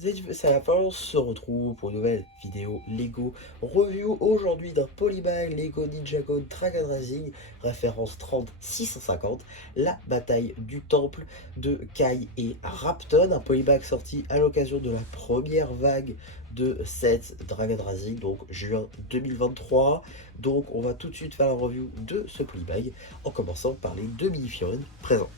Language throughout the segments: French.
Salut, c'est à la fin, on se retrouve pour une nouvelle vidéo Lego review aujourd'hui d'un polybag Lego Ninjago Dragon Rising, référence 30650, la bataille du temple de Kai et Rapton, un polybag sorti à l'occasion de la première vague de cette Dragon Rising, donc juin 2023. Donc on va tout de suite faire la review de ce polybag en commençant par les deux mini-figurines présentes.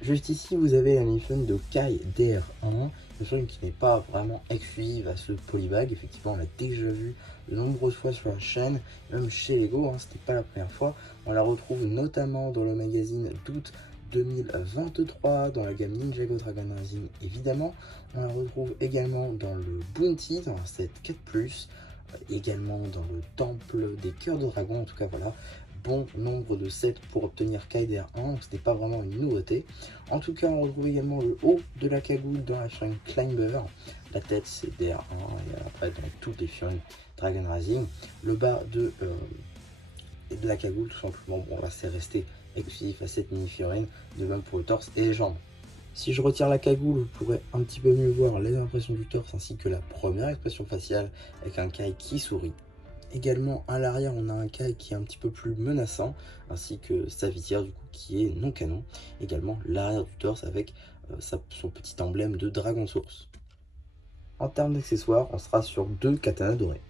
Juste ici, vous avez la mini-figurine de Kai DR1, une figurine qui n'est pas vraiment exclusive à ce polybag. Effectivement, on l'a déjà vu de nombreuses fois sur la chaîne, même chez Lego, c'était pas la première fois. On la retrouve notamment dans le magazine d'août 2023, dans la gamme Ninjago Dragon Rising évidemment. On la retrouve également dans le Bounty, dans la set 4+, également dans le Temple des Cœurs de Dragon. En tout cas, voilà, bon nombre de sets pour obtenir Kaider 1, donc c'était pas vraiment une nouveauté. En tout cas, on retrouve également le haut de la cagoule dans la figurine Climber, la tête c'est DR1 et après dans toutes les figurines Dragon Rising, le bas de la cagoule tout simplement, bon là c'est resté exclusif à cette mini figurine, de même pour le torse et les jambes. Si je retire la cagoule, vous pourrez un petit peu mieux voir les impressions du torse ainsi que la première expression faciale avec un Kai qui sourit. Également à l'arrière, on a un Kai qui est un petit peu plus menaçant, ainsi que sa visière du coup qui est non canon. Également l'arrière du torse avec son petit emblème de dragon source. En termes d'accessoires, on sera sur deux katanas dorés.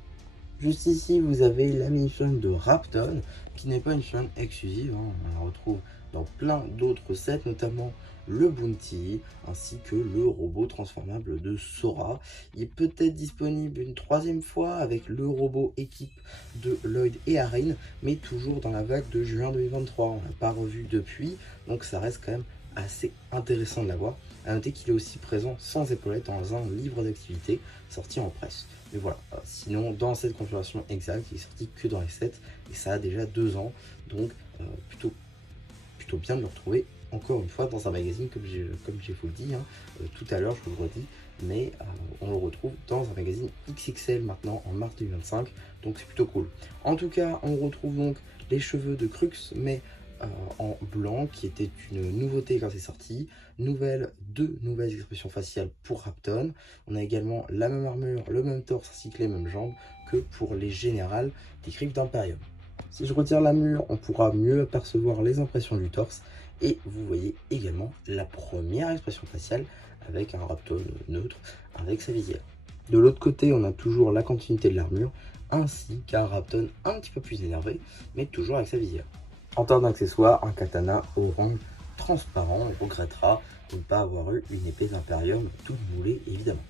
Juste ici, vous avez la mini-figurine de Rapton, qui n'est pas une figurine exclusive, on la retrouve dans plein d'autres sets, notamment le Bounty, ainsi que le robot transformable de Sora. Il est peut-être disponible une troisième fois avec le robot équipe de Lloyd et Arin, mais toujours dans la vague de juin 2023. On l'a pas revu depuis, donc ça reste quand même assez intéressant de l'avoir. A noter qu'il est aussi présent sans épaulette dans un livre d'activité sorti en presse. Mais voilà, sinon dans cette configuration exacte, il est sorti que dans les 7 et ça a déjà 2 ans, donc plutôt bien de le retrouver encore une fois dans un magazine comme j'ai vous le dit tout à l'heure, je vous le redis, mais on le retrouve dans un magazine XXL maintenant en mars 2025, donc c'est plutôt cool. En tout cas, on retrouve donc les cheveux de Crux, mais en blanc, qui était une nouveauté quand c'est sorti. Deux nouvelles expressions faciales pour Rapton. On a également la même armure, le même torse ainsi que les mêmes jambes que pour les générales des griffes d'Imperium. Si je retire l'armure, on pourra mieux apercevoir les impressions du torse. Et vous voyez également la première expression faciale avec un Rapton neutre avec sa visière. De l'autre côté, on a toujours la continuité de l'armure ainsi qu'un Rapton un petit peu plus énervé, mais toujours avec sa visière. En termes d'accessoires, un katana orange transparent. On regrettera de ne pas avoir eu une épée d'Imperium toute moulée évidemment.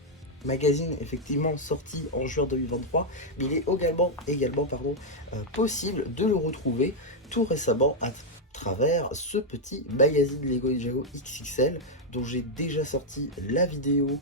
Magazine effectivement sorti en juin 2023, mais il est également possible de le retrouver tout récemment à travers ce petit magazine Lego Ninjago XXL dont j'ai déjà sorti la vidéo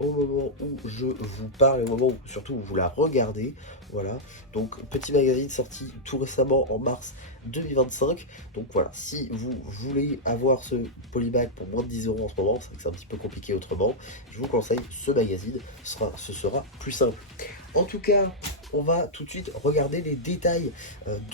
au moment où je vous parle, au moment où surtout où vous la regardez. Voilà, donc petit magazine sorti tout récemment en mars 2025. Donc voilà, si vous voulez avoir ce polybag pour moins de 10 € en ce moment, c'est vrai que c'est un petit peu compliqué autrement, je vous conseille ce magazine, ce sera plus simple. En tout cas, on va tout de suite regarder les détails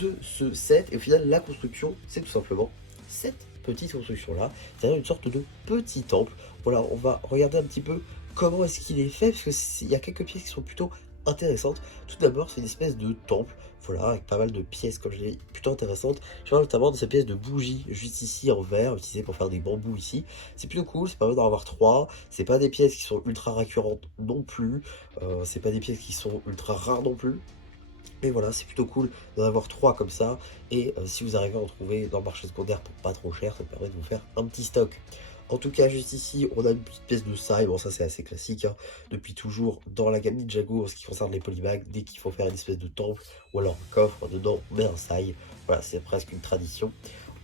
de ce set. Et au final, la construction, c'est tout simplement cette petite construction là, c'est-à-dire une sorte de petit temple. Voilà, on va regarder un petit peu comment est-ce qu'il est fait, parce qu'il y a quelques pièces qui sont plutôt intéressantes. Tout d'abord, c'est une espèce de temple, voilà, avec pas mal de pièces, comme je l'ai dit, plutôt intéressantes. Je parle notamment de cette pièce de bougie, juste ici en verre, utilisée pour faire des bambous ici. C'est plutôt cool, ça permet d'en avoir 3. C'est pas des pièces qui sont ultra récurrentes non plus, c'est pas des pièces qui sont ultra rares non plus. Mais voilà, c'est plutôt cool d'en avoir 3 comme ça. Et si vous arrivez à en trouver dans le marché secondaire pour pas trop cher, ça permet de vous faire un petit stock. En tout cas, juste ici, on a une petite pièce de saille. Bon, ça, c'est assez classique, depuis toujours dans la gamme Ninjago en ce qui concerne les polybags. Dès qu'il faut faire une espèce de temple ou alors un coffre, dedans, on met un saille. Voilà, c'est presque une tradition.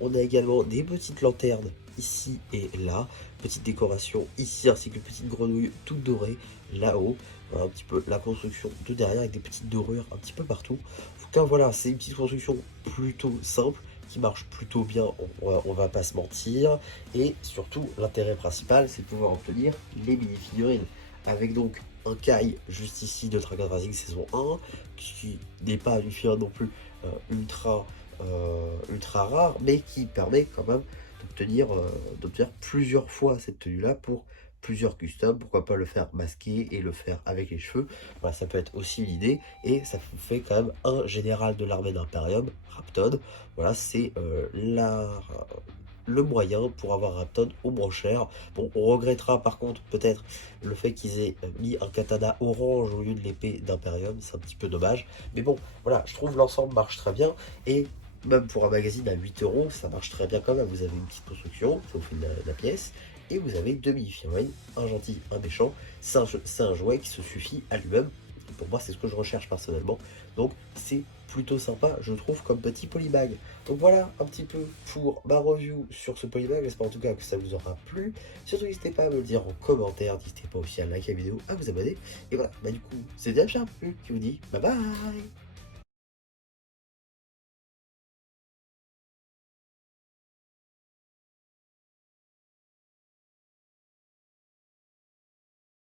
On a également des petites lanternes ici et là. Petite décoration ici, ainsi qu'une petite grenouille toute dorée là-haut. Voilà un petit peu la construction de derrière avec des petites dorures un petit peu partout. En tout cas, voilà, c'est une petite construction plutôt simple qui marche plutôt bien, on va pas se mentir. Et surtout, l'intérêt principal, c'est de pouvoir obtenir les mini-figurines. Avec donc un Kai juste ici de Dragon Rising saison 1, qui n'est pas une figurine non plus ultra rare, mais qui permet quand même d'obtenir plusieurs fois cette tenue-là pour plusieurs customs, pourquoi pas le faire masqué et le faire avec les cheveux. Voilà, ça peut être aussi une idée, et ça vous fait quand même un général de l'armée d'Imperium, Raptod. Voilà, c'est le moyen pour avoir Raptod au moins cher. Bon, on regrettera par contre peut-être le fait qu'ils aient mis un katana orange au lieu de l'épée d'Imperium, c'est un petit peu dommage. Mais bon, voilà, je trouve l'ensemble marche très bien, et même pour un magazine à 8 euros, ça marche très bien quand même. Vous avez une petite construction, ça vous fait de la pièce, et vous avez deux mini-figurines, un gentil, un méchant. C'est un jouet qui se suffit à lui-même. Pour moi, c'est ce que je recherche personnellement. Donc, c'est plutôt sympa, je trouve, comme petit polybag. Donc voilà un petit peu pour ma review sur ce polybag. J'espère en tout cas que ça vous aura plu. Surtout, n'hésitez pas à me le dire en commentaire. N'hésitez pas aussi à liker la vidéo, à vous abonner. Et voilà, bah du coup, c'est déjà qui vous dit bye bye.